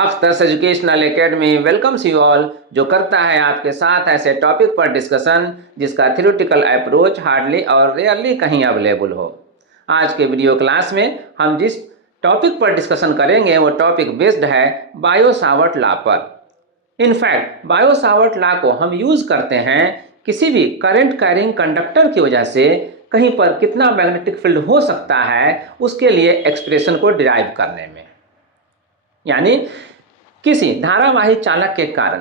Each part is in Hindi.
अख्तर्स educational academy welcomes you all, जो करता है आपके साथ ऐसे टॉपिक पर डिस्कशन जिसका थ्योरेटिकल अप्रोच हार्डली और रेयरली कहीं अवेलेबल हो। आज के वीडियो क्लास में हम जिस टॉपिक पर डिस्कशन करेंगे वो टॉपिक बेस्ड है बायो-सावर्ट लॉ पर। इनफैक्ट बायो-सावर्ट लॉ को हम यूज़ करते हैं किसी भी करंट कैरिंग कंडक्टर की वजह से कहीं पर कितना मैग्नेटिक फील्ड हो सकता है उसके लिए एक्सप्रेशन को डिराइव करने में। यानी किसी धारावाही चालक के कारण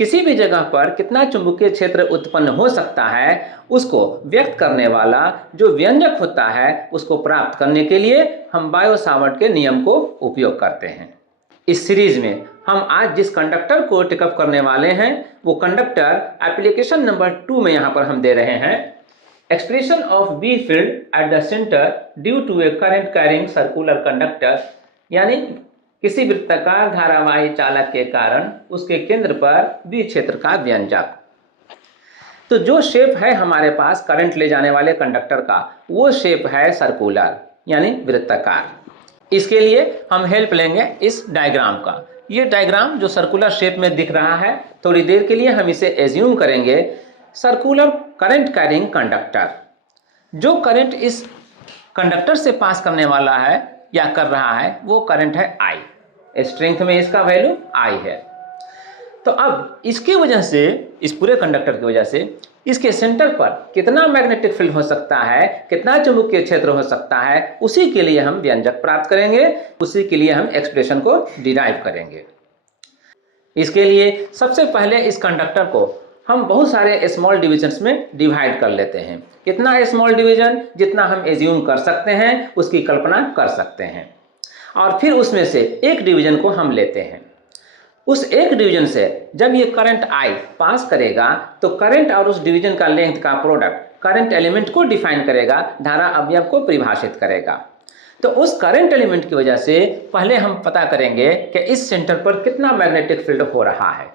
किसी भी जगह पर कितना चुंबकीय क्षेत्र उत्पन्न हो सकता है उसको व्यक्त करने वाला जो व्यंजक होता है उसको प्राप्त करने के लिए हम बायो-सावर्ट के नियम को उपयोग करते हैं। इस सीरीज में हम आज जिस कंडक्टर को टेकअप करने वाले हैं वो कंडक्टर एप्लीकेशन नंबर 2 में यहाँ पर हम दे रहे हैं expression of B field at the centre due to a current carrying circular conductor, यानी किसी वृत्ताकार धारावाही चालक के कारण उसके केंद्र पर बी क्षेत्र का व्यंजक। तो जो शेप है हमारे पास करंट ले जाने वाले कंडक्टर का वो शेप है सर्कुलर यानी वृत्ताकार। इसके लिए हम हेल्प लेंगे इस डायग्राम का। ये डायग्राम जो सर्कुलर शेप में दिख रहा है, थोड़ी देर के लिए हम इसे एज्यूम करेंगे सर्कुलर करंट कैरिंग कंडक्टर। जो करंट इस कंडक्टर से पास करने वाला है या कर रहा है वो करंट है I। स्ट्रेंथ में इसका वैल्यू I है। तो अब इसकी वजह से, इस पूरे कंडक्टर की वजह से इसके सेंटर पर कितना मैग्नेटिक फील्ड हो सकता है, कितना चुंबकीय क्षेत्र हो सकता है, उसी के लिए हम व्यंजक प्राप्त करेंगे, उसी के लिए हम एक्सप्रेशन को डिराइव करेंगे। इसके लिए सबसे पहले इस कंडक्टर को हम बहुत सारे स्मॉल डिविजन्स में डिवाइड कर लेते हैं। कितना स्मॉल डिवीजन? जितना हम एज्यूम कर सकते हैं, उसकी कल्पना कर सकते हैं। और फिर उसमें से एक डिवीजन को हम लेते हैं। उस एक डिवीजन से जब ये करंट I पास करेगा तो करंट और उस डिवीजन का लेंथ का प्रोडक्ट करंट एलिमेंट को डिफाइन करेगा, धारा अवयव को परिभाषित करेगा। तो उस करंट एलिमेंट की वजह से पहले हम पता करेंगे कि इस सेंटर पर कितना मैग्नेटिक फील्ड हो रहा है।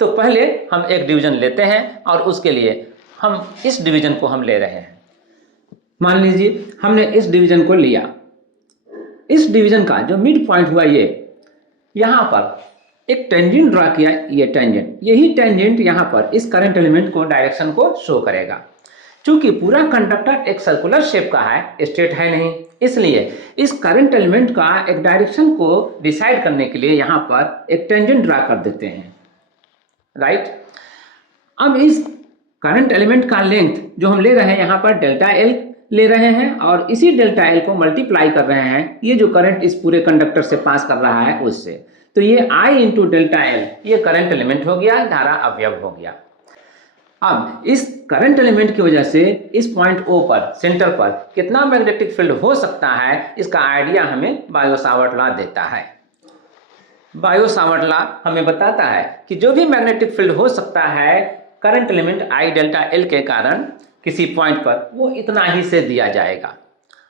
तो पहले हम एक डिवीजन लेते हैं और उसके लिए हम इस डिवीजन को हम ले रहे हैं। मान लीजिए हमने इस डिवीजन को लिया। इस डिवीजन का जो मिड पॉइंट हुआ ये, यहाँ पर एक टेंजेंट ड्रा किया। ये टेंजेंट, यही टेंजेंट यहाँ पर इस करंट एलिमेंट को डायरेक्शन को शो करेगा। चूंकि पूरा कंडक्टर एक सर्कुलर शेप का है, स्ट्रेट है नहीं, इसलिए इस करंट एलिमेंट का एक डायरेक्शन को डिसाइड करने के लिए यहाँ पर एक टेंजेंट ड्रा कर देते हैं, राइट। अब इस करंट एलिमेंट का लेंथ जो हम ले रहे हैं यहाँ पर डेल्टा एल ले रहे हैं और इसी डेल्टा एल को मल्टीप्लाई कर रहे हैं ये जो करंट इस पूरे कंडक्टर से पास कर रहा है उससे। तो ये I इंटू डेल्टा एल ये करंट एलिमेंट हो गया, धारा अवयव हो गया। अब इस करंट एलिमेंट की वजह से इस पॉइंट O पर, सेंटर पर कितना मैग्नेटिक फील्ड हो सकता है इसका आइडिया हमें बायो-सावर्ट लॉ देता है। बायो-सावर्ट लॉ हमें बताता है कि जो भी मैग्नेटिक फील्ड हो सकता है current element I delta L के कारण किसी पॉइंट पर, वो इतना ही से दिया जाएगा।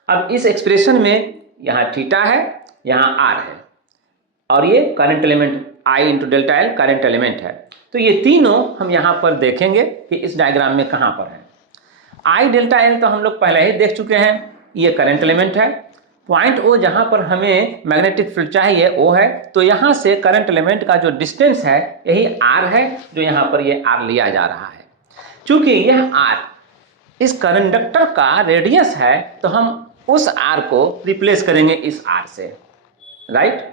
अब इस एक्सप्रेशन में यहाँ थीटा है, यहाँ R है और ये current element I into delta L current element है। तो ये तीनों हम यहाँ पर देखेंगे कि इस डायग्राम में कहाँ पर है। I डेल्टा एल तो हम लोग पहले ही देख चुके हैं, ये करंट एलिमेंट है। पॉइंट O जहाँ पर हमें मैग्नेटिक फील्ड चाहिए वो है, तो यहाँ से करंट एलिमेंट का जो डिस्टेंस है यही R है, जो यहाँ पर ये R लिया जा रहा है। चूंकि यह R इस कंडक्टर का रेडियस है तो हम उस R को रिप्लेस करेंगे इस R से, राइट।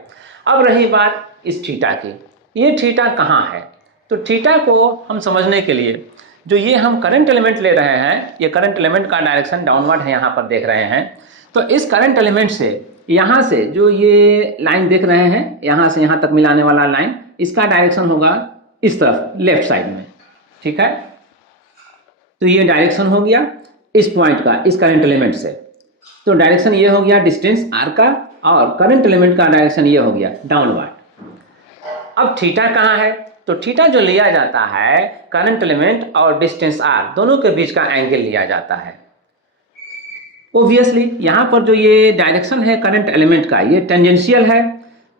अब रही बात इस थीटा की, ये थीटा कहाँ है? तो थीटा को हम समझने के लिए जो ये हम करंट एलिमेंट ले रहे हैं, ये करंट एलिमेंट का डायरेक्शन डाउनवर्ड है, यहाँ पर देख रहे हैं। तो इस करंट एलिमेंट से यहाँ से जो ये लाइन देख रहे हैं, यहाँ से यहाँ तक मिलाने वाला लाइन, इसका डायरेक्शन होगा इस तरफ लेफ्ट साइड में, ठीक है। तो ये डायरेक्शन हो गया इस पॉइंट का, इस करंट एलिमेंट से। तो डायरेक्शन ये हो गया डिस्टेंस R का और करंट एलिमेंट का डायरेक्शन ये हो गया डाउनवर्ड। अब थीटा कहाँ है? तो थीटा जो लिया जाता है करंट एलिमेंट और डिस्टेंस R दोनों के बीच का एंगल लिया जाता है। ओब्वियसली यहाँ पर जो ये डायरेक्शन है करंट एलिमेंट का ये टेंजेंशियल है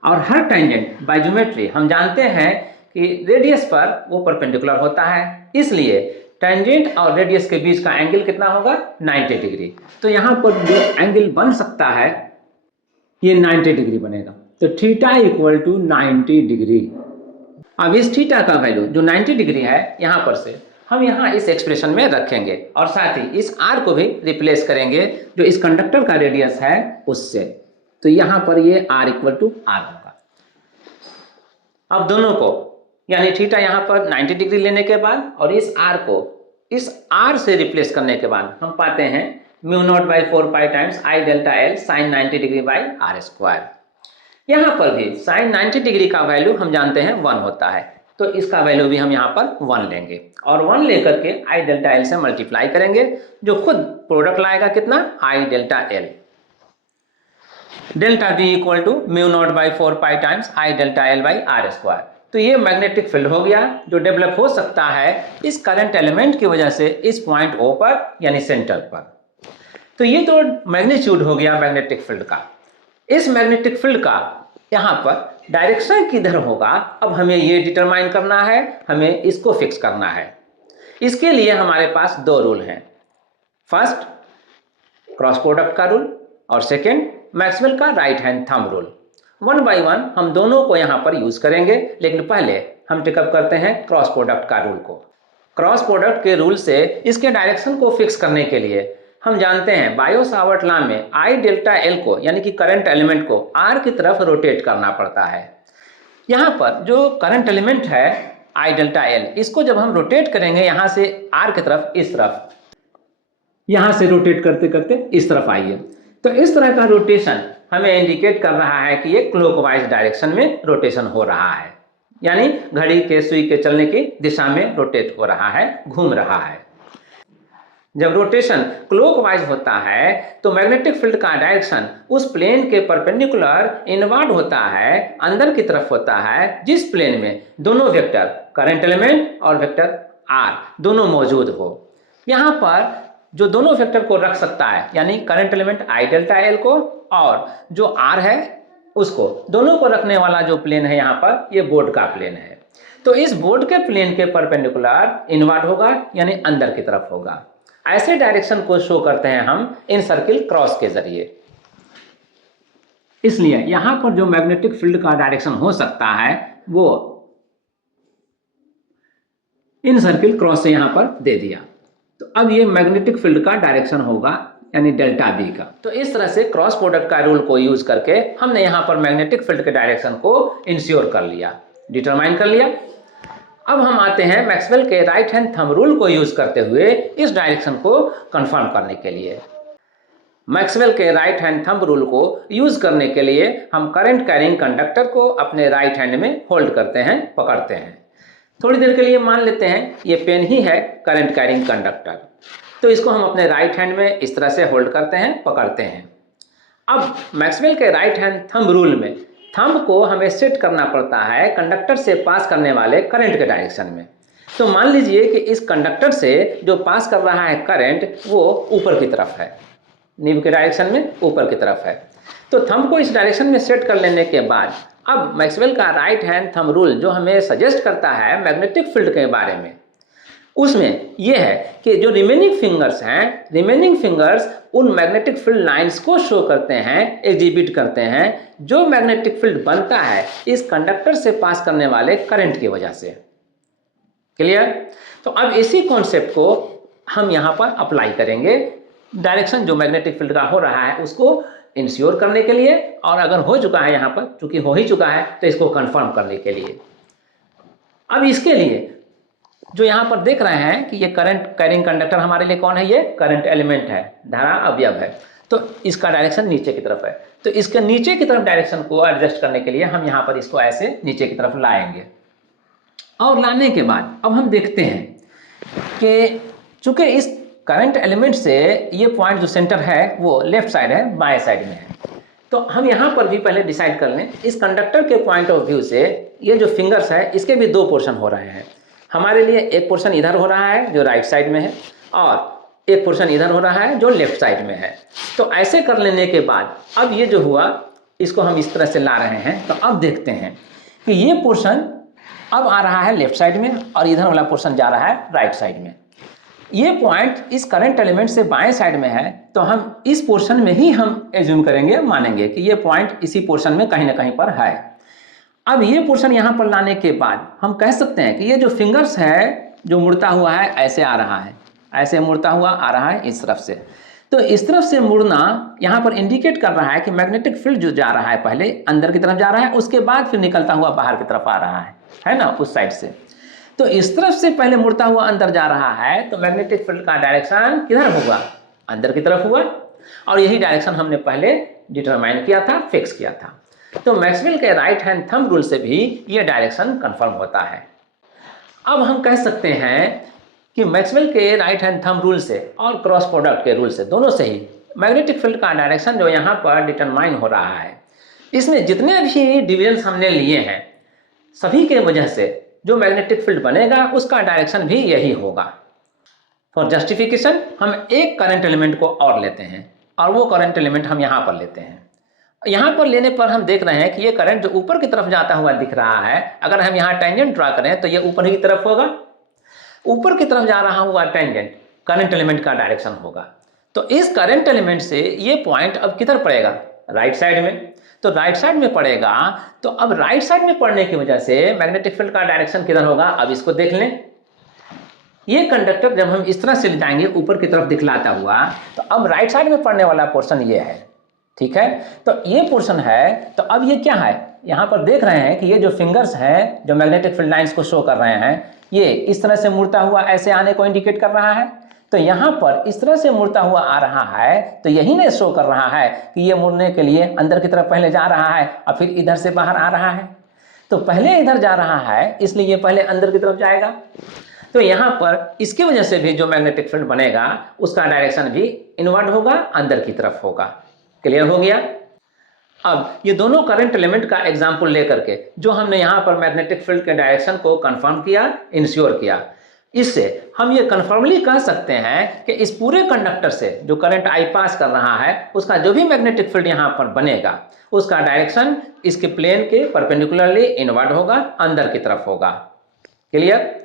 और हर टेंजेंट बाय ज्योमेट्री हम जानते हैं कि रेडियस पर वो परपेंडिकुलर होता है, इसलिए टेंजेंट और रेडियस के बीच का एंगल कितना होगा? 90 डिग्री। तो यहाँ पर जो एंगल बन सकता है ये 90 डिग्री बनेगा। तो थीटा इक्वल टू 90 डिग्री। अब इस थीटा का वैल्यू जो 90 डिग्री है यहाँ पर से हम यहाँ इस एक्सप्रेशन में रखेंगे और साथ ही इस r को भी रिप्लेस करेंगे जो इस कंडक्टर का रेडियस है उससे। तो यहाँ पर ये r इक्वल टू r होगा। अब दोनों को यानी थीटा यहाँ पर 90 डिग्री लेने के बाद और इस r को इस r से रिप्लेस करने के बाद हम पाते हैं mu not by 4 pi times I delta L sine 90 degree by R square. यहाँ पर भी साइन 90 डिग्री का वैल्यू हम जानते हैं 1 होता है, तो इसका वैल्यू भी हम यहाँ पर 1 लेंगे और 1 लेकर के आई डेल्टा एल से मल्टीप्लाई करेंगे जो खुद प्रोडक्ट लाएगा कितना, I delta L. Delta B equal to mu not by 4 pi times I delta L by R square. तो ये मैग्नेटिक फील्ड हो गया जो डेवलप हो सकता है इस करंट एलिमेंट की वजह से इस पॉइंट O पर यानी सेंटर पर। तो ये तो मैग्नीट्यूड हो गया मैग्नेटिक फील्ड का। इस मैग्नेटिक फील्ड का यहाँ पर डायरेक्शन किधर होगा, अब हमें ये डिटरमाइन करना है, हमें इसको फिक्स करना है। इसके लिए हमारे पास दो रूल हैं, फर्स्ट क्रॉस प्रोडक्ट का रूल और सेकेंड मैक्सवेल का right hand thumb rule. 1 by 1 हम दोनों को यहाँ पर यूज करेंगे, लेकिन पहले हम टेकअप करते हैं क्रॉस प्रोडक्ट का रूल को। क्रॉस प्रोडक्ट के रूल से इसके डायरेक्शन को फिक्स करने के लिए हम जानते हैं बायो-सावर्ट लॉ में आई डेल्टा एल को यानी कि करंट एलिमेंट को आर की तरफ रोटेट करना पड़ता है। यहाँ पर जो करंट एलिमेंट है आई डेल्टा एल, इसको जब हम रोटेट करेंगे यहाँ से आर की तरफ, इस तरफ, यहाँ से रोटेट करते करते इस तरफ आइए, तो इस तरह का रोटेशन हमें इंडिकेट कर रहा है कि ये क्लॉकवाइज डायरेक्शन में रोटेशन हो रहा है, यानी घड़ी के सुई के चलने की दिशा में रोटेट हो रहा है, घूम रहा है। जब रोटेशन क्लॉकवाइज होता है तो मैग्नेटिक फील्ड का डायरेक्शन उस प्लेन के परपेंडिकुलर इनवर्ड होता है, अंदर की तरफ होता है, जिस प्लेन में दोनों वेक्टर करंट एलिमेंट और वेक्टर आर दोनों मौजूद हो। यहाँ पर जो दोनों वेक्टर को रख सकता है यानी current element I delta L को और जो आर है उसको, दोनों को रखने वाला जो प्लेन है यहाँ पर ये बोर्ड का प्लेन है। तो इस बोर्ड के प्लेन के परपेंडिकुलर इनवर्ड होगा यानी अंदर की तरफ होगा। ऐसे डायरेक्शन को शो करते हैं हम इन सर्किल क्रॉस के जरिए। इसलिए यहां पर जो मैग्नेटिक फील्ड का डायरेक्शन हो सकता है वो इन सर्किल क्रॉस से यहां पर दे दिया। तो अब ये मैग्नेटिक फील्ड का डायरेक्शन होगा यानी डेल्टा बी का। तो इस तरह से क्रॉस प्रोडक्ट का रूल को यूज करके हमने यहां पर मैग्नेटिक फील्ड के डायरेक्शन को इंश्योर कर लिया, डिटरमाइन कर लिया। अब हम आते हैं मैक्सवेल के राइट हैंड थंब रूल को यूज करते हुए इस डायरेक्शन को कंफर्म करने के लिए। मैक्सवेल के राइट हैंड थंब रूल को यूज करने के लिए हम करंट कैरिंग कंडक्टर को अपने राइट हैंड में होल्ड करते हैं, पकड़ते हैं। थोड़ी देर के लिए मान लेते हैं ये पेन ही है करंट कैरिंग कंडक्टर, तो इसको हम अपने राइट हैंड में इस तरह से होल्ड करते हैं, पकड़ते हैं। अब मैक्सवेल के राइट हैंड थंब रूल में थंब को हमें सेट करना पड़ता है कंडक्टर से पास करने वाले करंट के डायरेक्शन में। तो मान लीजिए कि इस कंडक्टर से जो पास कर रहा है करंट वो ऊपर की तरफ है, नींव के डायरेक्शन में ऊपर की तरफ है। तो थंब को इस डायरेक्शन में सेट कर लेने के बाद अब मैक्सवेल का राइट हैंड थंब रूल जो हमें सजेस्ट करता है मैग्नेटिक फील्ड के बारे में, उसमें यह है कि जो रिमेनिंग फिंगर्स हैं, रिमेनिंग फिंगर्स उन मैग्नेटिक फील्ड लाइंस को शो करते हैं, एग्जिबिट करते हैं जो मैग्नेटिक फील्ड बनता है इस कंडक्टर से पास करने वाले करंट की वजह से। क्लियर? तो अब इसी कॉन्सेप्ट को हम यहाँ पर अप्लाई करेंगे डायरेक्शन जो मैग्नेटिक फील्ड का हो रहा है उसको इंश्योर करने के लिए, और अगर हो चुका है यहाँ पर, चूंकि हो ही चुका है, तो इसको कंफर्म करने के लिए। अब इसके लिए जो यहाँ पर देख रहे हैं कि ये करंट कैरिंग कंडक्टर हमारे लिए कौन है, ये करंट एलिमेंट है, धारा अवयव है, तो इसका डायरेक्शन नीचे की तरफ है। तो इसके नीचे की तरफ डायरेक्शन को एडजस्ट करने के लिए हम यहाँ पर इसको ऐसे नीचे की तरफ लाएंगे। और लाने के बाद अब हम देखते हैं कि चूंकि इस करंट एलिमेंट से ये पॉइंट जो सेंटर है वो लेफ्ट साइड है, बाएं साइड में है, तो हम यहाँ पर भी पहले डिसाइड कर लें इस कंडक्टर के पॉइंट ऑफ व्यू से ये जो फिंगर्स है इसके भी दो पोर्शन हो रहे हैं। हमारे लिए एक पोर्शन इधर हो रहा है जो राइट साइड में है और एक पोर्शन इधर हो रहा है जो लेफ्ट साइड में है। तो ऐसे कर लेने के बाद अब ये जो हुआ इसको हम इस तरह से ला रहे हैं। तो अब देखते हैं कि ये पोर्शन अब आ रहा है लेफ्ट साइड में और इधर वाला पोर्शन जा रहा है राइट साइड में। ये पॉइंट इस करंट एलिमेंट से बाएं साइड में है, तो हम इस पोर्शन में ही हम एज्यूम करेंगे, मानेंगे कि ये पॉइंट इसी पोर्शन में कहीं ना कहीं पर है। अब ये पोर्शन यहाँ पर लाने के बाद हम कह सकते हैं कि ये जो फिंगर्स है जो मुड़ता हुआ है ऐसे आ रहा है, ऐसे मुड़ता हुआ आ रहा है इस तरफ से। तो इस तरफ से मुड़ना यहाँ पर इंडिकेट कर रहा है कि मैग्नेटिक फील्ड जो जा रहा है पहले अंदर की तरफ जा रहा है, उसके बाद फिर निकलता हुआ बाहर की तरफ आ रहा है ना, उस साइड से। तो इस तरफ से पहले मुड़ता हुआ अंदर जा रहा है, तो मैग्नेटिक फील्ड का डायरेक्शन किधर होगा, अंदर की तरफ हुआ। और यही डायरेक्शन हमने पहले डिटरमाइन किया था, फिक्स किया था। तो मैक्सवेल के राइट हैंड थंब रूल से भी ये डायरेक्शन कंफर्म होता है। अब हम कह सकते हैं कि मैक्सवेल के राइट हैंड थंब रूल से और क्रॉस प्रोडक्ट के रूल से, दोनों से ही मैग्नेटिक फील्ड का डायरेक्शन जो यहाँ पर डिटरमाइन हो रहा है, इसमें जितने भी डिविजन्स हमने लिए हैं सभी के वजह से जो मैग्नेटिक फील्ड बनेगा उसका डायरेक्शन भी यही होगा। फॉर जस्टिफिकेशन हम एक करंट एलिमेंट को और लेते हैं, और वो करंट एलिमेंट हम यहाँ पर लेते हैं। यहाँ पर लेने पर हम देख रहे हैं कि ये करंट जो ऊपर की तरफ जाता हुआ दिख रहा है, अगर हम यहाँ टेंजेंट ड्रा करें तो ये ऊपर की तरफ होगा। ऊपर की तरफ जा रहा हुआ टेंजेंट करंट एलिमेंट का डायरेक्शन होगा। तो इस करंट एलिमेंट से ये पॉइंट अब किधर पड़ेगा, राइट साइड में। तो राइट साइड में पड़ेगा, तो अब राइट साइड में पड़ने की वजह से मैग्नेटिक फील्ड का डायरेक्शन किधर होगा, अब इसको देख लें। ये कंडक्टर जब हम इस तरह से ले जाएंगे ऊपर की तरफ दिखलाता हुआ, तो अब राइट साइड में पड़ने वाला पोर्शन ये है, ठीक है। तो ये पोर्शन है, तो अब ये क्या है, यहाँ पर देख रहे हैं कि ये जो फिंगर्स हैं जो मैग्नेटिक फील्ड लाइंस को शो कर रहे हैं, ये इस तरह से मुड़ता हुआ ऐसे आने को इंडिकेट कर रहा है। तो यहाँ पर इस तरह से मुड़ता हुआ आ रहा है, तो यही ने शो कर रहा है कि ये मुड़ने के लिए अंदर की तरफ पहले जा रहा है और फिर इधर से बाहर आ रहा है। तो पहले इधर जा रहा है, इसलिए ये पहले अंदर की तरफ जाएगा। तो यहाँ पर इसकी वजह से भी जो मैग्नेटिक फील्ड बनेगा उसका डायरेक्शन भी इनवर्ड होगा, अंदर की तरफ होगा। क्लियर हो गया। अब ये दोनों करंट एलिमेंट का एग्जाम्पल लेकर के जो हमने यहाँ पर मैग्नेटिक फील्ड के डायरेक्शन को कंफर्म किया, इंश्योर किया, इससे हम ये कंफर्मली कह सकते हैं कि इस पूरे कंडक्टर से जो करंट आई पास कर रहा है उसका जो भी मैग्नेटिक फील्ड यहाँ पर बनेगा उसका डायरेक्शन इसके प्लेन के परपेंडिकुलरली इनवर्ड होगा, अंदर की तरफ होगा। क्लियर।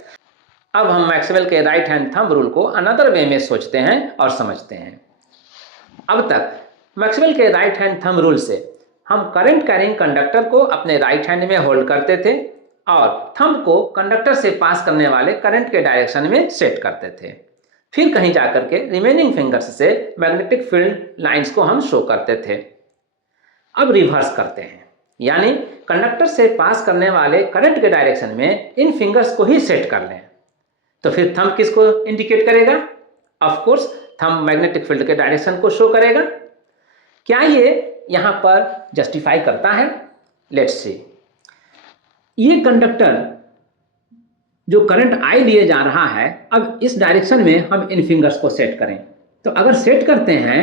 अब हम मैक्सवेल के राइट हैंड थंब रूल को अनदर वे में सोचते हैं और समझते हैं। अब तक मैक्सवेल के राइट हैंड थंब रूल से हम करंट कैरिंग कंडक्टर को अपने राइट हैंड में होल्ड करते थे और थंब को कंडक्टर से पास करने वाले करंट के डायरेक्शन में सेट करते थे। फिर कहीं जाकर के रिमेनिंग फिंगर्स से मैग्नेटिक फील्ड लाइंस को हम शो करते थे। अब रिवर्स करते हैं, यानी कंडक्टर से पास करने वाले करंट के डायरेक्शन में इन फिंगर्स को ही सेट कर लें। तो फिर थंब किसको इंडिकेट करेगा, of course thumb magnetic field के डायरेक्शन को शो करेगा। क्या ये यहाँ पर जस्टिफाई करता है, लेट्स सी। ये कंडक्टर जो करंट आई लिए जा रहा है, अब इस डायरेक्शन में हम इन फिंगर्स को सेट करें। तो अगर सेट करते हैं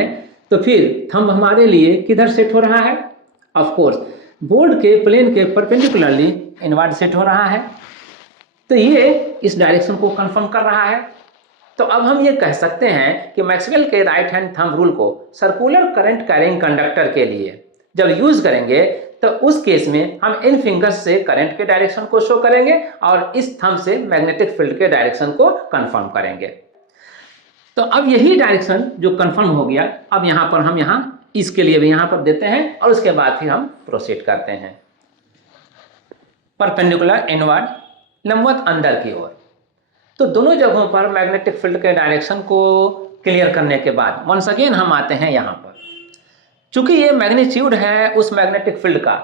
तो फिर थंब हमारे लिए किधर सेट हो रहा है, ऑफ कोर्स बोर्ड के प्लेन के परपेंडिकुलरली इनवर्ड सेट हो रहा है। तो ये इस डायरेक्शन को कंफर्म कर रहा है। तो अब हम ये कह सकते हैं कि मैक्सवेल के राइट हैंड थंब रूल को सर्कुलर करंट कैरिंग कंडक्टर के लिए जब यूज करेंगे तो उस केस में हम इन फिंगर्स से करंट के डायरेक्शन को शो करेंगे और इस थंब से मैग्नेटिक फील्ड के डायरेक्शन को कंफर्म करेंगे। तो अब यही डायरेक्शन जो कंफर्म हो गया, अब यहाँ पर हम इसके लिए भी यहाँ पर देते हैं और उसके बाद फिर हम प्रोसीड करते हैं। परपेंडिकुलर इनवर्ड, लंबवत अंदर की ओर। तो दोनों जगहों पर मैग्नेटिक फील्ड के डायरेक्शन को क्लियर करने के बाद वंस अगेन हम आते हैं यहाँ पर। चूंकि ये मैग्नीट्यूड है उस मैग्नेटिक फील्ड का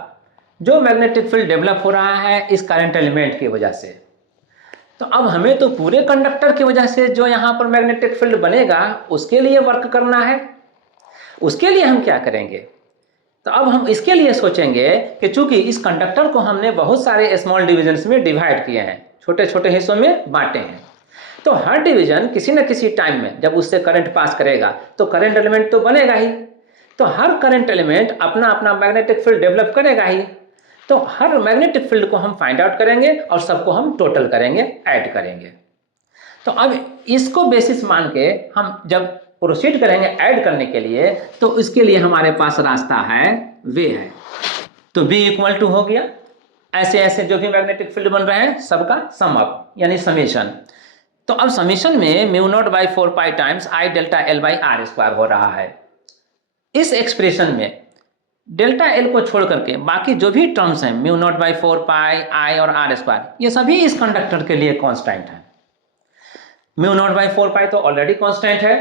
जो मैग्नेटिक फील्ड डेवलप हो रहा है इस करंट एलिमेंट की वजह से, तो अब हमें तो पूरे कंडक्टर की वजह से जो यहाँ पर मैग्नेटिक फील्ड बनेगा उसके लिए वर्क करना है। उसके लिए हम क्या करेंगे, तो अब हम इसके लिए सोचेंगे कि चूंकि इस कंडक्टर को हमने बहुत सारे स्मॉल डिविजन्स में डिवाइड किए हैं, छोटे छोटे हिस्सों में बांटे हैं, तो हर डिवीजन किसी न किसी टाइम में जब उससे करंट पास करेगा तो करंट एलिमेंट तो बनेगा ही। तो हर करंट एलिमेंट अपना अपना मैग्नेटिक फील्ड डेवलप करेगा ही। तो हर मैग्नेटिक फील्ड को हम फाइंड आउट करेंगे और सबको हम टोटल करेंगे, ऐड करेंगे। तो अब इसको बेसिस मान के हम जब प्रोसीड करेंगे ऐड करने के लिए, तो इसके लिए हमारे पास रास्ता है, वे है। तो B इक्वल टू हो गया ऐसे ऐसे जो भी मैग्नेटिक फील्ड बन रहे हैं सबका सम अप यानी समेशन। तो अब समीशन में mu not by 4 pi times I delta L by R square हो रहा है। इस एक्सप्रेशन में डेल्टा एल को छोड़ करके बाकी जो भी टर्म्स हैं म्यू नॉट बाई 4 पाई आई और आर स्क्वायर, ये सभी इस कंडक्टर के लिए कांस्टेंट है। म्यू नॉट बाई 4 पाई तो ऑलरेडी कांस्टेंट है,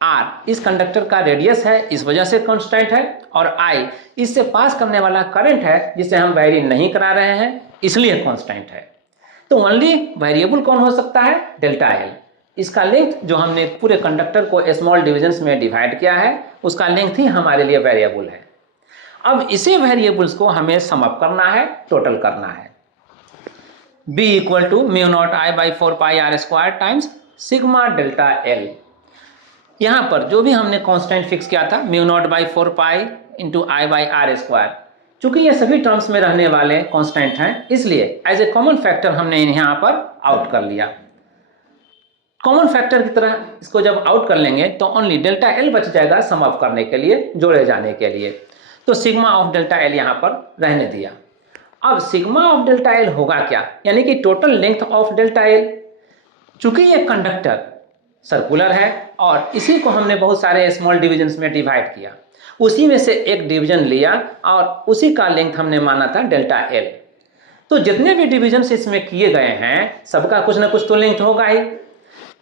आर इस कंडक्टर का रेडियस है इस वजह से कांस्टेंट है, और आई इससे पास करने वाला करंट है जिसे हम वेरी नहीं करा रहे हैं इसलिए कांस्टेंट है। तो ओनली वेरिएबल कौन हो सकता है? Delta L. इसका लेंथ जो हमने पूरे कंडक्टर को स्मॉल डिविजन्स में डिवाइड किया है उसका लेंथ ही हमारे लिए वेरिएबल है। अब इसी वेरिएबल्स को हमें सम अप करना है, टोटल करना है। b equal to mu not I by 4 pi R square times sigma delta L. यहाँ पर जो भी हमने कांस्टेंट फिक्स किया था mu not by 4 pi into I by R square, चूंकि ये सभी टर्म्स में रहने वाले कांस्टेंट हैं इसलिए एज ए कॉमन फैक्टर हमने इन्हें यहाँ पर आउट कर लिया। कॉमन फैक्टर की तरह इसको जब आउट कर लेंगे तो ओनली डेल्टा एल बच जाएगा सम अप करने के लिए, जोड़े जाने के लिए। तो सिग्मा ऑफ डेल्टा एल यहाँ पर रहने दिया। अब सिग्मा ऑफ डेल्टा एल होगा क्या, यानी कि total length of delta L. चूंकि ये कंडक्टर सर्कुलर है और इसी को हमने बहुत सारे स्मॉल डिविजन्स में डिवाइड किया, उसी में से एक डिवीजन लिया और उसी का लेंथ हमने माना था डेल्टा एल। तो जितने भी डिविजन्स इसमें किए गए हैं सबका कुछ ना कुछ तो लेंथ होगा ही।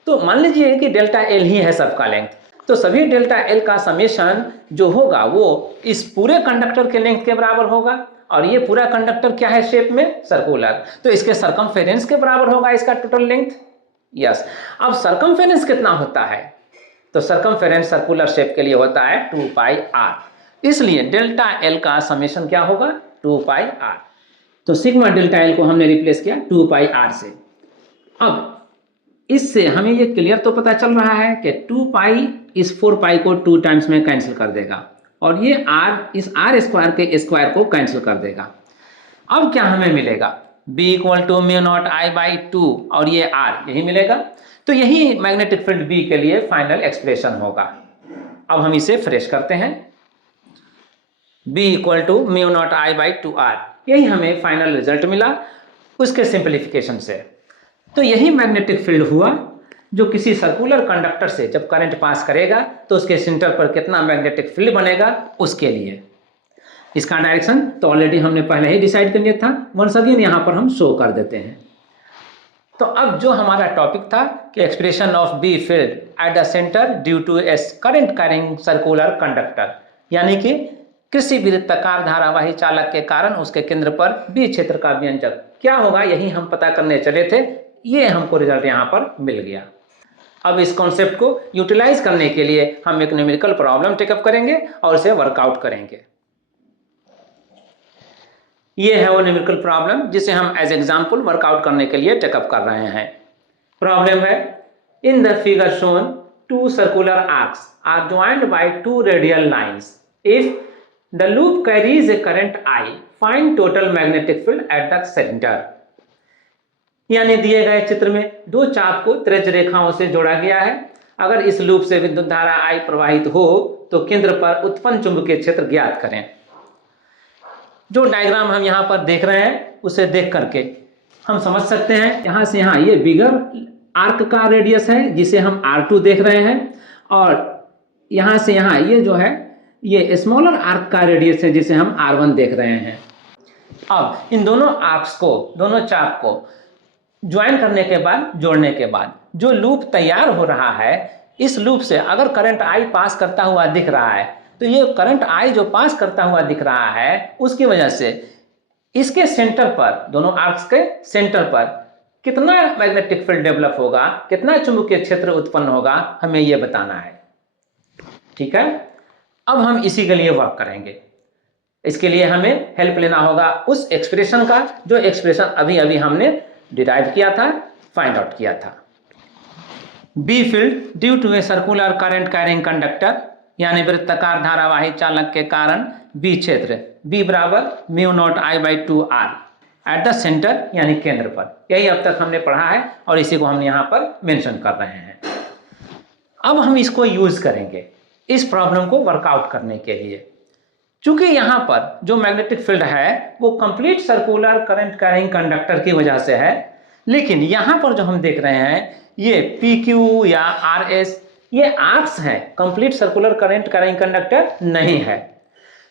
तो मान लीजिए कि डेल्टा एल ही है सबका लेंथ, तो सभी डेल्टा एल का समेशन जो होगा वो इस पूरे कंडक्टर के लेंथ के बराबर होगा, और ये पूरा कंडक्टर क्या है शेप में? सर्कुलर, तो इसके सरकमफेरेंस के बराबर होगा इसका टोटल लेंथ। यस, अब सरकमफेरेंस कितना होता है? तो सरकमफेरेंस सर्कुलर शेप के लिए होता है 2 पाई आर, इसलिए डेल्टा एल का समेशन क्या होगा? 2 पाई आर। तो सिग्मा डेल्टा एल को हमने रिप्लेस किया 2 पाई आर से। अब इससे हमें ये क्लियर तो पता चल रहा है कि 2 पाई इस 4 पाई को 2 टाइम्स में कैंसिल कर देगा और ये r इस आर स्क्वायर के स्क्वायर को कैंसिल कर देगा। अब क्या हमें मिलेगा? b equal to mu not I by 2 और ये r यही मिलेगा। तो यही मैग्नेटिक फील्ड b के लिए फाइनल एक्सप्रेशन होगा। अब हम इसे फ्रेश करते हैं। b equal to mu not I by 2r, यही हमें फाइनल रिजल्ट मिला उसके सिंप्लीफिकेशन से। तो यही मैग्नेटिक फील्ड हुआ जो किसी सर्कुलर कंडक्टर से जब करंट पास करेगा तो उसके सेंटर पर कितना मैग्नेटिक फील्ड बनेगा उसके लिए। इसका डायरेक्शन तो ऑलरेडी हमने पहले ही डिसाइड कर लिया था, वंस अगेन यहाँ पर हम शो कर देते हैं। तो अब जो हमारा टॉपिक था कि expression of B field at the centre due to a current carrying circular conductor, यानी कि किसी वृत्ताकार धारावाही चालक के कारण उसके केंद्र पर बी क्षेत्र का व्यंजक क्या होगा, यही हम पता करने चले थे। ये हमको रिजल्ट यहाँ पर मिल गया। अब इस कॉन्सेप्ट को यूटिलाइज करने के लिए हम एक न्यूमेरिकल प्रॉब्लम टेकअप करेंगे और इसे वर्कआउट करेंगे। ये है वो न्यूमेरिकल प्रॉब्लम जिसे हम एज एग्जाम्पल वर्कआउट करने के लिए टेकअप कर रहे हैं। प्रॉब्लम है, in the figure shown 2 circular arcs are joined by 2 radial lines. If the loop carries a current I, find total magnetic field at the centre. यानी दिए गए चित्र में 2 चाप को त्रिज्य रेखाओं से जोड़ा गया है। अगर इस लूप से विद्युत धारा I प्रवाहित हो तो केंद्र पर उत्पन्न चुंबकीय क्षेत्र ज्ञात करें। जो डायग्राम हम यहाँ पर देख रहे हैं उसे देख करके हम समझ सकते हैं, यहाँ से यहाँ ये बिगर आर्क का रेडियस है जिसे हम R2 देख रहे हैं, और यहाँ से यहाँ ये जो है ये स्मॉलर आर्क का रेडियस है जिसे हम R1 देख रहे हैं। अब इन दोनों आर्क्स को, दोनों चाप को ज्वाइन करने के बाद, जोड़ने के बाद जो लूप तैयार हो रहा है, इस लूप से अगर करंट I पास करता हुआ दिख रहा है तो ये करंट I जो पास करता हुआ दिख रहा है उसकी वजह से इसके सेंटर पर, दोनों आर्क्स के सेंटर पर कितना मैग्नेटिक फील्ड डेवलप होगा, कितना चुंबकीय क्षेत्र उत्पन्न होगा, हमें ये बताना है। ठीक है, अब हम इसी के लिए वर्क करेंगे। इसके लिए हमें हेल्प लेना होगा उस एक्सप्रेशन का जो एक्सप्रेशन अभी अभी हमने डिराइव किया था, फाइंड आउट किया था। B field due to a circular current carrying conductor, यानी वृत्ताकार धारावाही चालक के कारण बी क्षेत्र बी बराबर mu naught I by 2r eight the centre, यानी केंद्र पर। यही अब तक हमने पढ़ा है और इसी को हम यहाँ पर मेंशन कर रहे हैं। अब हम इसको यूज करेंगे इस प्रॉब्लम को वर्कआउट करने के लिए। चूंकि यहाँ पर जो मैग्नेटिक फील्ड है वो complete circular current carrying conductor की वजह से है, लेकिन यहाँ पर जो हम देख रहे हैं ये PQ या RS ये आर्क्स हैं, complete circular current carrying conductor नहीं है।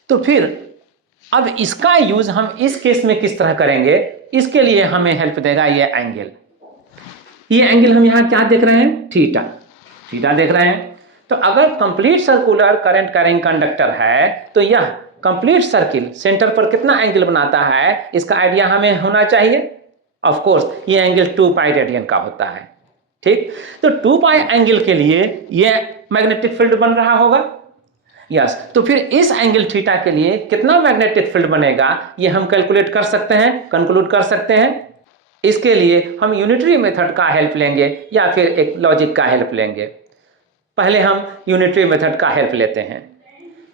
तो फिर अब इसका यूज हम इस केस में किस तरह करेंगे, इसके लिए हमें हेल्प देगा ये एंगल। ये एंगल हम यहाँ क्या देख रहे हैं, थीटा, थीटा देख रहे हैं। तो अगर complete circular current carrying conductor है तो यह कंप्लीट सर्किल सेंटर पर कितना एंगल बनाता है, इसका आइडिया हमें होना चाहिए। ऑफ कोर्स ये एंगल 2 पाई रेडियन का होता है, ठीक। तो 2 पाई एंगल के लिए ये मैग्नेटिक फील्ड बन रहा होगा, यस। तो फिर इस एंगल थीटा के लिए कितना मैग्नेटिक फील्ड बनेगा ये हम कैलकुलेट कर सकते हैं, कंक्लूड कर सकते हैं। इसके लिए हम यूनिटरी मेथड का हेल्प लेंगे या फिर एक लॉजिक का हेल्प लेंगे। पहले हम यूनिटरी मेथड का हेल्प लेते हैं।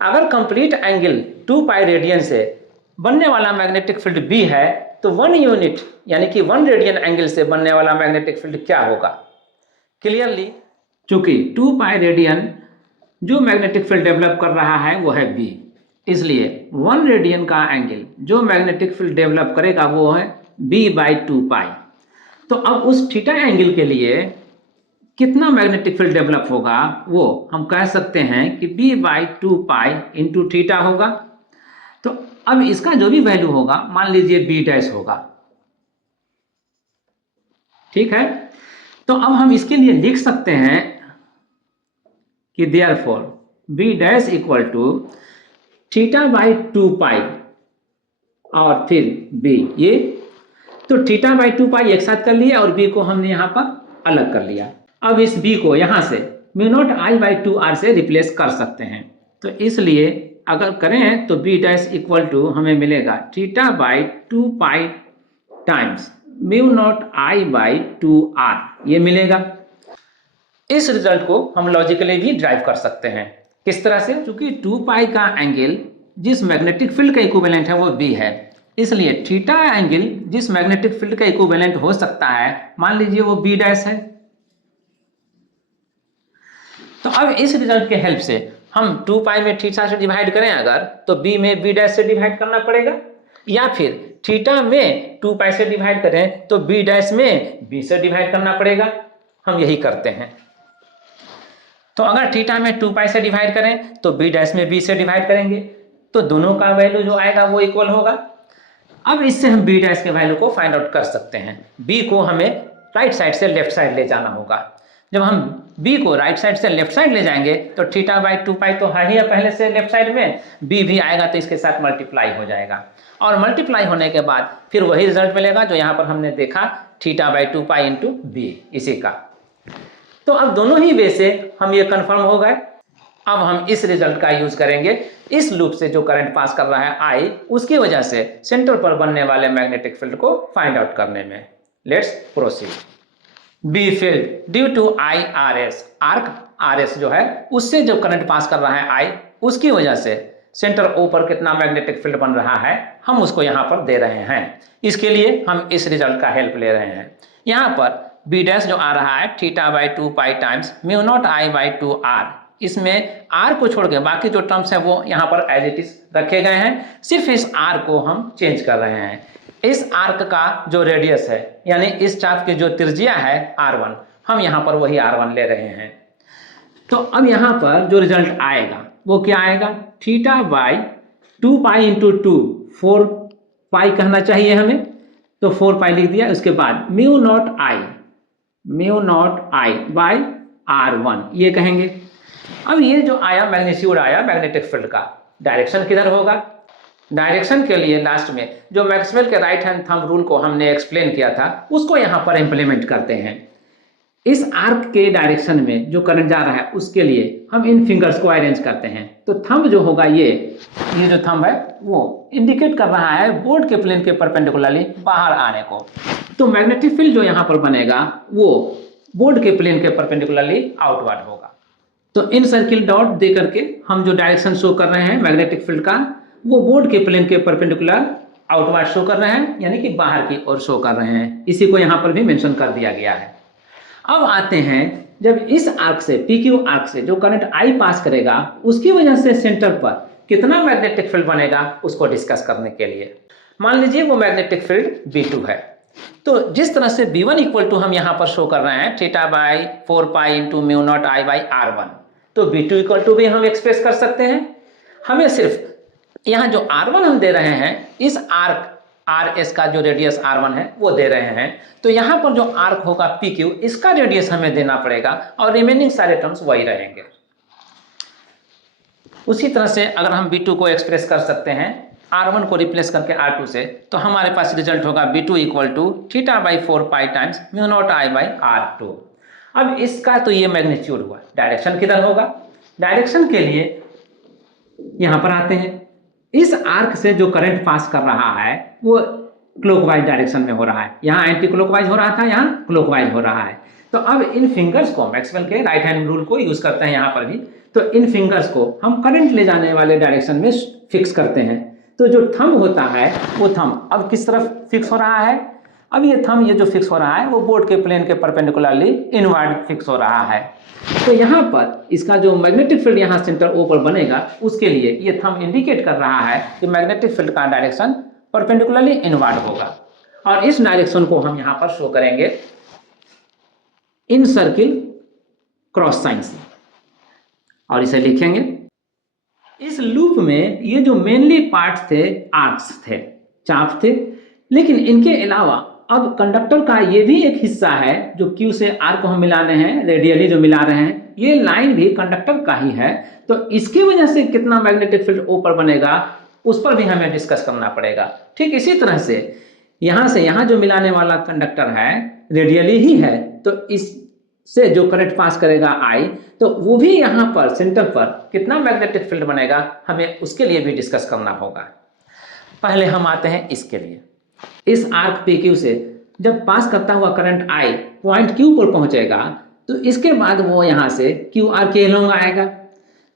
अगर कंप्लीट एंगल 2 पाई रेडियन से बनने वाला मैग्नेटिक फील्ड B है तो 1 यूनिट यानी कि 1 रेडियन एंगल से बनने वाला मैग्नेटिक फील्ड क्या होगा। क्लियरली चूंकि 2 पाई रेडियन जो मैग्नेटिक फील्ड डेवलप कर रहा है वो है B, इसलिए 1 रेडियन का एंगल जो मैग्नेटिक फील्ड डेवलप करेगा वो है B/2 पाई। तो अब उस थीटा एंगल के लिए कितना मैग्नेटिक फील्ड डेवलप होगा वो हम कह सकते हैं कि B/2 पाई इंटू थीटा होगा। तो अब इसका जो भी वैल्यू होगा मान लीजिए B' होगा, ठीक है। तो अब हम इसके लिए लिख सकते हैं कि देयरफॉर B' इक्वल टू θ/2 पाई और फिर B, ये तो θ/2 पाई एक साथ कर लिया और B को हमने यहाँ पर अलग कर लिया। अब इस B को यहाँ से μ0I/2R से रिप्लेस कर सकते हैं। तो इसलिए अगर करें तो B' इक्वल टू हमें मिलेगा θ/2 पाई टाइम्स μ0I/2R, ये मिलेगा। इस रिजल्ट को हम लॉजिकली भी ड्राइव कर सकते हैं। किस तरह से, क्योंकि 2 पाई का एंगल जिस मैग्नेटिक फील्ड का इक्विवेलेंट है वो B है, इसलिए थीटा एंगल जिस मैग्नेटिक फील्ड का इक्विवेलेंट हो सकता है मान लीजिए वो B' है। तो अब इस रिजल्ट के हेल्प से हम 2 पाई में थीटा से डिवाइड करें अगर तो B में B' से डिवाइड करना पड़ेगा, या फिर थीटा में 2 पाई से डिवाइड करें तो B' में B से डिवाइड करना पड़ेगा। हम यही करते हैं। तो अगर थीटा में 2 पाई से डिवाइड करें तो B' में B से डिवाइड करेंगे तो दोनों का वैल्यू जो आएगा वो इक्वल होगा। अब इससे हम B' के वैल्यू को फाइंड आउट कर सकते हैं। B को हमें राइट साइड से लेफ्ट साइड ले जाना होगा। जब हम B को राइट साइड से लेफ्ट साइड ले जाएंगे तो θ/2 पाई तो है ही पहले से लेफ्ट साइड में, B भी आएगा तो इसके साथ मल्टीप्लाई हो जाएगा और मल्टीप्लाई होने के बाद फिर वही रिजल्ट मिलेगा जो यहाँ पर हमने देखा θ/2 पाई इंटू B, इसी का। तो अब दोनों ही वे से हम ये कंफर्म हो गए। अब हम इस रिजल्ट का यूज करेंगे इस लूप से जो करंट पास कर रहा है I, उसकी वजह से सेंटर पर बनने वाले मैग्नेटिक फील्ड को फाइंड आउट करने में। Let's proceed. B field due to IRS, arc RS जो है उससे जो करंट पास कर रहा है I, उसकी वजह से सेंटर O पर कितना मैग्नेटिक फील्ड बन रहा है हम उसको यहाँ पर दे रहे हैं। इसके लिए हम इस रिजल्ट का हेल्प ले रहे हैं। यहाँ पर B' जो आ रहा है θ/2 पाई टाइम्स μ0I/2R, इसमें R को छोड़ के बाकी जो टर्म्स हैं वो यहाँ पर एज इट इज रखे गए हैं, सिर्फ इस R को हम चेंज कर रहे हैं। इस आर्क का जो रेडियस है यानी इस चाप की जो त्रिज्या है R1, हम यहाँ पर वही R1 ले रहे हैं। तो अब यहाँ पर जो रिजल्ट आएगा वो क्या आएगा, θ/2 पाई इंटू 2, 4 पाई कहना चाहिए हमें, तो 4 पाई लिख दिया। उसके बाद μ0I/R1 ये कहेंगे। अब ये जो आया मैग्नीट्यूड आया मैग्नेटिक फील्ड का, डायरेक्शन किधर होगा। डायरेक्शन के लिए लास्ट में जो मैक्सवेल के राइट हैंड थंब रूल को हमने एक्सप्लेन किया था उसको यहाँ पर इम्प्लीमेंट करते हैं। इस आर्क के डायरेक्शन में जो करंट जा रहा है उसके लिए हम इन फिंगर्स को अरेंज करते हैं। तो थंब जो होगा ये जो थंब है वो इंडिकेट कर रहा है बोर्ड के प्लेन के परपेंडिकुलरली बाहर आने को। तो मैग्नेटिक फील्ड जो यहाँ पर बनेगा वो बोर्ड के प्लेन के परपेंडिकुलरली आउटवर्ड होगा। तो इन सर्किल डॉट दे करके हम जो डायरेक्शन शो कर रहे हैं मैग्नेटिक फील्ड का वो बोर्ड के प्लेन के परपेंडिकुलर आउटवर्ड शो कर रहे हैं, यानी कि बाहर की ओर शो कर रहे हैं। इसी को यहाँ पर भी मेंशन कर दिया गया है। अब आते हैं जब इस आर्क से PQ आर्क से जो करंट I पास करेगा उसकी वजह से सेंटर पर कितना मैग्नेटिक फील्ड बनेगा उसको डिस्कस करने के लिए। मान लीजिए वो मैग्नेटिक फील्ड B2 है। तो जिस तरह से B1 इक्वल टू हम यहाँ पर शो कर रहे हैं theta by 4 pi into mu naught I by R1, तो B2 इक्वल टू भी हम एक्सप्रेस कर सकते हैं। हमें सिर्फ यहाँ जो R1 हम दे रहे हैं, इस आर्क RS का जो रेडियस R1 है वो दे रहे हैं, तो यहाँ पर जो आर्क होगा PQ, इसका रेडियस हमें देना पड़ेगा और रिमेनिंग सारे टर्म्स वही रहेंगे। उसी तरह से अगर हम B2 को एक्सप्रेस कर सकते हैं R1 को रिप्लेस करके R2 से, तो हमारे पास रिजल्ट होगा B2 equal to theta by 4 pi times mu not I by R2। अब इसका तो ये मैग्नीट्यूड हुआ, डायरेक्शन किधर होगा? डायरेक्शन के लिए यहाँ पर आते हैं। इस आर्क से जो करंट पास कर रहा है वो क्लॉकवाइज डायरेक्शन में हो रहा है। यहाँ एंटी क्लॉकवाइज हो रहा था, यहाँ क्लॉकवाइज हो रहा है। तो अब इन फिंगर्स को मैक्सवेल के राइट हैंड रूल को यूज करते हैं यहाँ पर भी। तो इन फिंगर्स को हम करंट ले जाने वाले डायरेक्शन में फिक्स करते हैं। तो जो थंब होता है वो थंब अब किस तरफ फिक्स हो रहा है? अब ये थंब, ये जो फिक्स हो रहा है वो बोर्ड के प्लेन के परपेंडिकुलरली इनवर्ड फिक्स हो रहा है। तो यहाँ पर इसका जो मैग्नेटिक फील्ड यहाँ सेंटर ओ पर बनेगा, उसके लिए ये थंब इंडिकेट कर रहा है कि मैग्नेटिक फील्ड का डायरेक्शन परपेंडिकुलरली इनवर्ड होगा। और इस डायरेक्शन को हम यहाँ पर शो करेंगे इन सर्किल क्रॉस साइन से, और इसे लिखेंगे। इस लूप में ये जो मेनली पार्ट्स थे, आर्क्स थे, चाप थे, लेकिन इनके अलावा अब कंडक्टर का ये भी एक हिस्सा है जो Q से R को हम मिला रहे हैं, रेडियली जो मिला रहे हैं, ये लाइन भी कंडक्टर का ही है। तो इसकी वजह से कितना मैग्नेटिक फील्ड O पर बनेगा उस पर भी हमें डिस्कस करना पड़ेगा। ठीक इसी तरह से यहाँ जो मिलाने वाला कंडक्टर है रेडियली ही है, तो इससे जो करंट पास करेगा I, तो वो भी यहाँ पर सेंटर पर कितना मैग्नेटिक फील्ड बनेगा, हमें उसके लिए भी डिस्कस करना होगा। पहले हम आते हैं इसके लिए। इस आर्क PQ से जब पास करता हुआ करंट I पॉइंट Q पर पहुंचेगा, तो इसके बाद वो यहाँ से QR के अलोंग आएगा।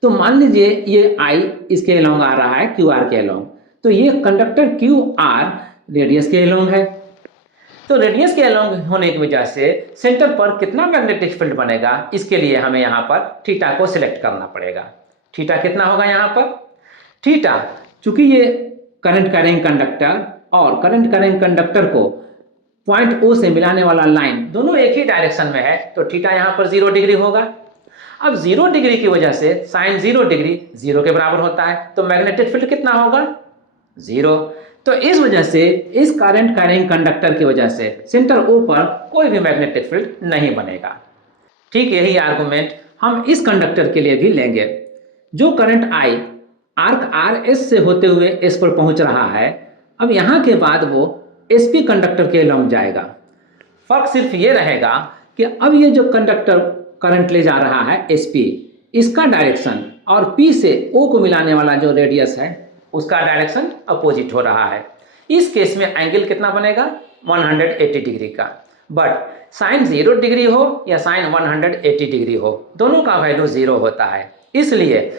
तो मान लीजिए ये I इसके अलोंग आ रहा है, QR के अलोंग, तो ये कंडक्टर QR रेडियस के अलोंग है। तो रेडियस के अलोंग होने की वजह से सेंटर पर कितना मैग्नेटिक फील्ड बनेगा, इसके लिए हमें यहाँ पर थीटा को सिलेक्ट करना पड़ेगा। थीटा कितना होगा यहाँ पर? थीटा, चूंकि ये करंट कैरिंग कंडक्टर और करंट कैरिंग कंडक्टर को पॉइंट O से मिलाने वाला लाइन दोनों एक ही डायरेक्शन में है, तो थीटा यहाँ पर 0 डिग्री होगा। अब 0 डिग्री की वजह से साइन 0 डिग्री 0 के बराबर होता है, तो मैग्नेटिक फील्ड कितना होगा? 0। तो इस वजह से इस करंट कैरिंग कंडक्टर की वजह से सेंटर O पर कोई भी मैग्नेटिक फील्ड नहीं बनेगा। ठीक यही आर्गुमेंट हम इस कंडक्टर के लिए भी लेंगे। जो करंट I आर्क RS से होते हुए S पर पहुंच रहा है, अब यहाँ के बाद वो SP कंडक्टर के अलोंग जाएगा। फर्क सिर्फ ये रहेगा कि अब ये जो कंडक्टर करंट ले जा रहा है SP, इसका डायरेक्शन और P से O को मिलाने वाला जो रेडियस है उसका डायरेक्शन अपोजिट हो रहा है। इस केस में एंगल कितना बनेगा? 180 डिग्री का। बट साइन 0 डिग्री हो या साइन 180 डिग्री हो, दोनों का वैल्यू 0 होता है। इसलिए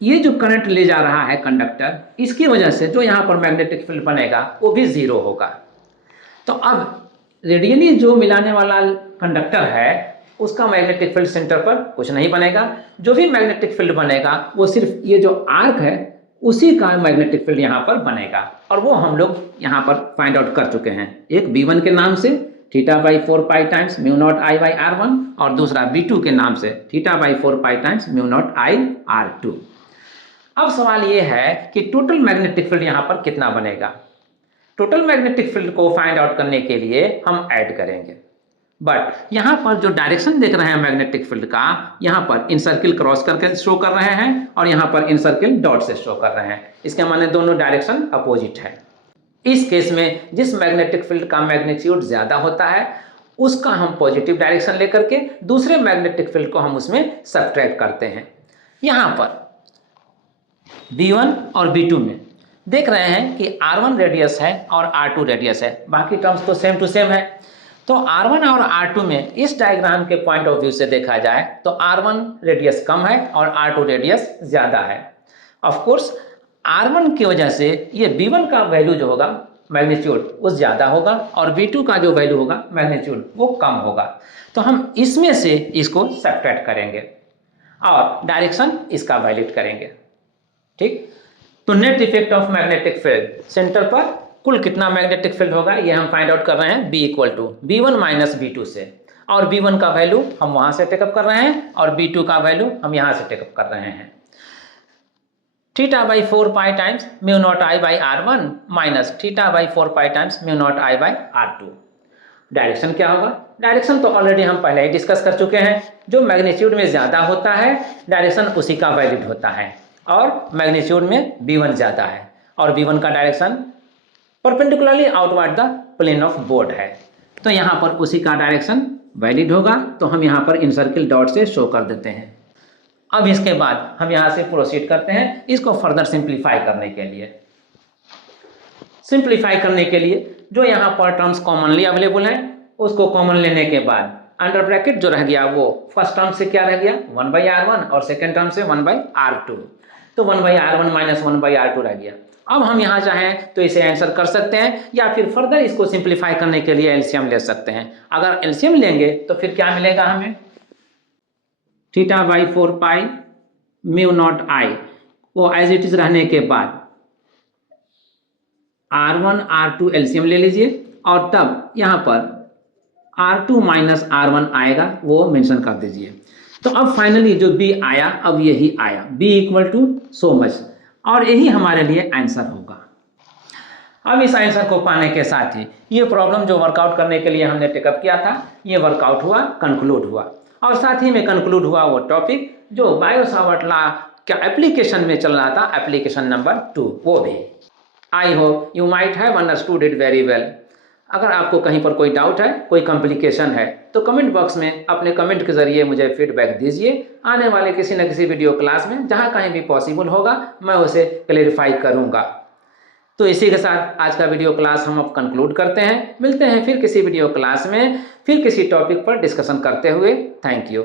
ये जो करंट ले जा रहा है कंडक्टर, इसकी वजह से जो यहाँ पर मैग्नेटिक फील्ड बनेगा वो भी 0 होगा। तो अब रेडियली जो मिलाने वाला कंडक्टर है उसका मैग्नेटिक फील्ड सेंटर पर कुछ नहीं बनेगा। जो भी मैग्नेटिक फील्ड बनेगा वो सिर्फ ये जो आर्क है उसी का मैग्नेटिक फील्ड यहाँ पर बनेगा, और वो हम लोग यहाँ पर फाइंड आउट कर चुके हैं। एक B1 के नाम से theta by 4 pi times mu not I by R1, और दूसरा B2 के नाम से theta by 4 pi times mu not I R2। अब सवाल ये है कि टोटल मैग्नेटिक फील्ड यहाँ पर कितना बनेगा। टोटल मैग्नेटिक फील्ड को फाइंड आउट करने के लिए हम ऐड करेंगे, बट यहाँ पर जो डायरेक्शन देख रहे हैं मैग्नेटिक फील्ड का, यहाँ पर इन सर्किल क्रॉस करके शो कर रहे हैं और यहाँ पर इन सर्किल डॉट से शो कर रहे हैं। इसके माने दोनों डायरेक्शन अपोजिट है। इस केस में जिस मैग्नेटिक फील्ड का मैग्नीट्यूड ज्यादा होता है उसका हम पॉजिटिव डायरेक्शन लेकर के दूसरे मैग्नेटिक फील्ड को हम उसमें सब्ट्रैक्ट करते हैं। यहाँ पर B1 और B2 में देख रहे हैं कि R1 रेडियस है और R2 रेडियस है, बाकी टर्म्स तो सेम टू सेम है। तो R1 और R2 में इस डायग्राम के पॉइंट ऑफ व्यू से देखा जाए तो R1 रेडियस कम है और R2 रेडियस ज़्यादा है। ऑफ कोर्स R1 की वजह से ये B1 का वैल्यू जो होगा मैग्नीट्यूड वो ज़्यादा होगा और B2 का जो वैल्यू होगा मैग्नीट्यूड वो कम होगा। तो हम इसमें से इसको सब्ट्रैक्ट करेंगे और डायरेक्शन इसका वैलिड करेंगे। ठीक, तो net effect of magnetic field centre पर कुल कितना मैग्नेटिक फील्ड होगा ये हम फाइंड आउट कर रहे हैं B equal to B1 minus B2 से, और B1 का वैल्यू हम वहाँ से टेकअप कर रहे हैं और B2 का वैल्यू हम यहाँ से टेकअप कर रहे हैं। Theta by 4 pi times mu not I by R1 minus theta by 4 pi times mu not I by R2। Direction क्या होगा? डायरेक्शन तो ऑलरेडी हम पहले ही डिस्कस कर चुके हैं। जो मैग्नीट्यूड में ज़्यादा होता है डायरेक्शन उसी का वैलिड होता है, और मैग्नीट्यूड में B1 ज़्यादा है, और B1 का direction perpendicularly outward the plane of board है, तो यहाँ पर उसी का डायरेक्शन वैलिड होगा। तो हम यहाँ पर इन सर्किल डॉट से शो कर देते हैं। अब इसके बाद हम यहाँ से प्रोसीड करते हैं इसको फर्दर सिंप्लीफाई करने के लिए। सिंप्लीफाई करने के लिए जो यहाँ पर टर्म्स कॉमनली अवेलेबल हैं उसको कॉमन लेने के बाद अंडर ब्रैकेट जो रह गया वो फर्स्ट टर्म से क्या रह गया 1/R1 और सेकेंड टर्म से 1/R2, तो 1/R1 माइनस 1/R2 रह गया। अब हम यहाँ चाहें तो इसे आंसर कर सकते हैं या फिर फर्दर इसको सिंप्लीफाई करने के लिए एलसीएम ले सकते हैं। अगर एलसीएम लेंगे तो फिर क्या मिलेगा हमें, theta by 4 pi mu not I वो एज इट इज रहने के बाद R1 R2 एलसीएम ले लीजिए, और तब यहाँ पर R2 माइनस R1 आएगा वो मेंशन कर दीजिए। तो अब फाइनली जो B आया अब यही आया, B equal to so much, और यही हमारे लिए आंसर होगा। अब इस आंसर को पाने के साथ ही ये प्रॉब्लम जो वर्कआउट करने के लिए हमने टेकअप किया था ये वर्कआउट हुआ, कंक्लूड हुआ, और साथ ही में कंक्लूड हुआ वो टॉपिक जो बायो-सावर्ट लॉ का एप्लीकेशन में चल रहा था, एप्लीकेशन नंबर 2 वो भी। I hope you might have understood it very well. अगर आपको कहीं पर कोई डाउट है, कोई कॉम्प्लिकेशन है, तो कमेंट बॉक्स में अपने कमेंट के जरिए मुझे फीडबैक दीजिए। आने वाले किसी न किसी वीडियो क्लास में जहाँ कहीं भी पॉसिबल होगा मैं उसे क्लेरिफाई करूँगा। तो इसी के साथ आज का वीडियो क्लास हम अब कंक्लूड करते हैं। मिलते हैं फिर किसी वीडियो क्लास में, फिर किसी टॉपिक पर डिस्कशन करते हुए। Thank you.